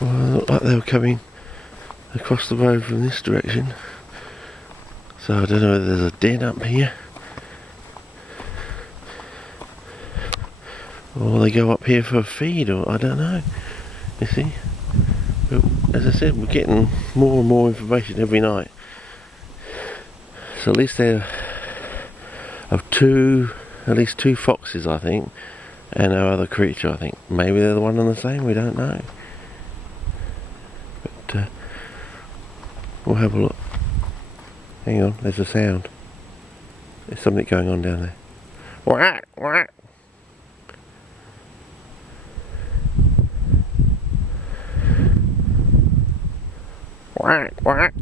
Well, it looked like they were coming across the road from this direction. So I don't know whether there's a den up here, or they go up here for a feed, or I don't know. You see? But as I said, we're getting more and more information every night. So at least there are at least two foxes, I think, and our other creature, I think. Maybe they're the one and the same, we don't know. But we'll have a look. Hang on, there's a sound. There's something going on down there. Whack, whack. Whack, whack.